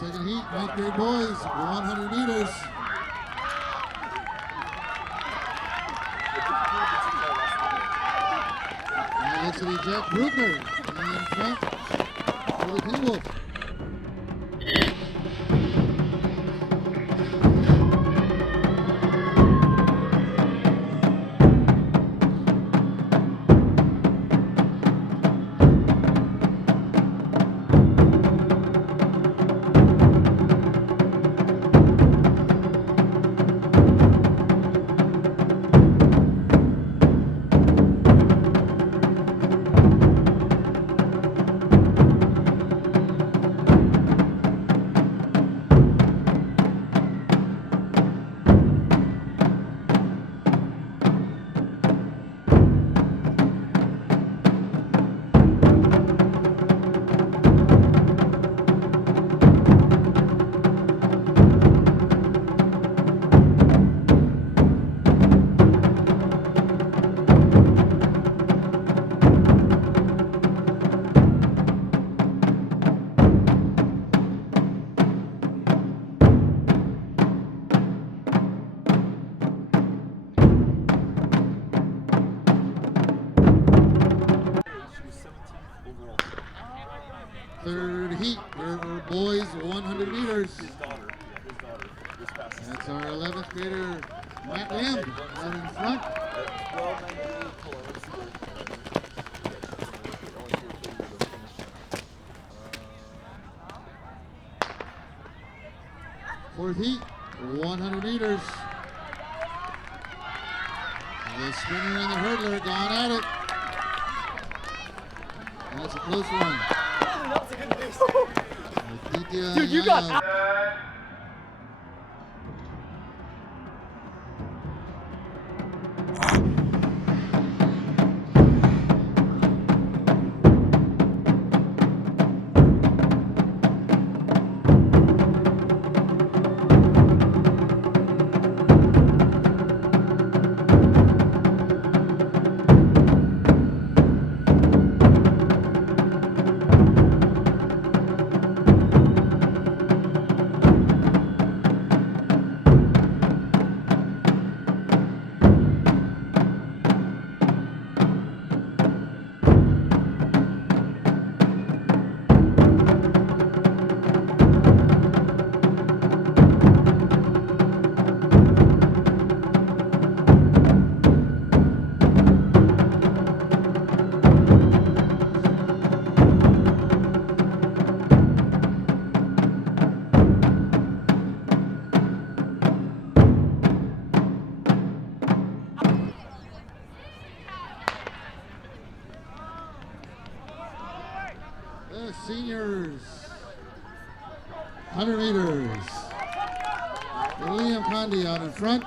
Second heat, 9th grade boys, 100 meters. And looks to be Jack Bruckner in front for the Tin Wolf. Third heat for boys, 100 meters. That's our 11th grader, Matt Lamb, out in front. Fourth heat, 100 meters. The sprinter and the hurdler gone at it. That's a close one. Dude, you got... The seniors, 100 meters. Liam Condi out in front.